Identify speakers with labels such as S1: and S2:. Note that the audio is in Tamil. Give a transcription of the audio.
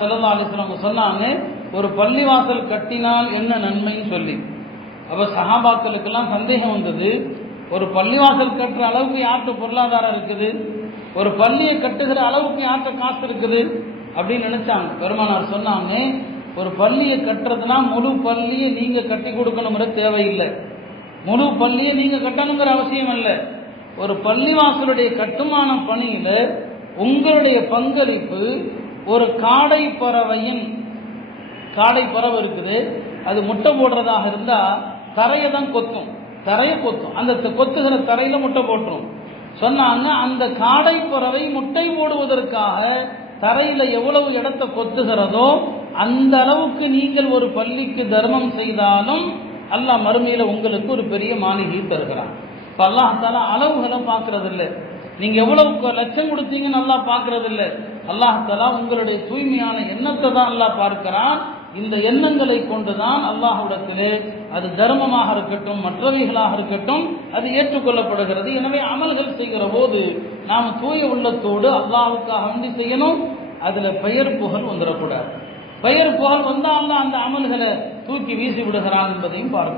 S1: சல்லா அலிஸ்லாம் சொன்னாங்க ஒரு பள்ளிவாசல் கட்டினால் என்ன நன்மைன்னு சொல்லி. அப்போ சஹாபாக்களுக்கெல்லாம் சந்தேகம் வந்தது ஒரு பள்ளிவாசல் கட்டுற அளவுக்கு யார்கிட்ட பொருளாதாரம் இருக்குது? ஒரு பள்ளியை கட்டுகிற அளவுக்கு யார்கிட்ட காசு இருக்குது? அப்படின்னு நினைச்சாங்க. பெருமானார் சொன்னாங்க ஒரு பள்ளியை கட்டுறதுனா முழு பள்ளியை நீங்க கட்டி கொடுக்கணுங்கிற தேவையில்லை. முழு பள்ளியை நீங்க கட்டணுங்கிற அவசியம் இல்லை. ஒரு பள்ளிவாசலுடைய கட்டுமான பணியில உங்களுடைய பங்களிப்பு ஒரு காடை பறவையின் காடை பறவை இருக்குது. அது முட்டை போடுறதாக இருந்தால் தரையை தான் கொத்தும். தரையை கொத்தும். அந்த கொத்துகிற தரையில் முட்டை போட்டுரும். சொன்னாங்க அந்த காடை பறவை முட்டை போடுவதற்காக தரையில் எவ்வளவு இடத்தை கொத்துகிறதோ அந்த அளவுக்கு நீங்கள் ஒரு பள்ளிக்கு தர்மம் செய்தாலும் அல்லாஹ் மறுமையில் உங்களுக்கு ஒரு பெரிய மாளிகை தருகிறான். இப்போ அல்லாஹால அளவுகளை பார்க்கறது இல்லை நீங்க எவ்வளவு லட்சம் கொடுத்தீங்கன்னு நல்லா பார்க்கறது இல்லை அல்லாஹாலா உங்களுடைய தூய்மையான எண்ணத்தை தான் அல்லாஹ் பார்க்கிறான். இந்த எண்ணங்களை கொண்டுதான் அல்லாஹுடத்திலே அது தர்மமாக இருக்கட்டும் மற்றவைகளாக இருக்கட்டும் அது ஏற்றுக்கொள்ளப்படுகிறது. எனவே அமல்கள் செய்கிற போது நாம் தூய உள்ளத்தோடு அல்லாஹுக்காக வேண்டி செய்யணும். அதுல பெயர் புகழ் வந்துடக்கூடாது பெயர் புகழ் வந்தால் அந்த அமல்களை தூக்கி வீசி விடுகிறான் என்பதையும் பார்க்கிறோம்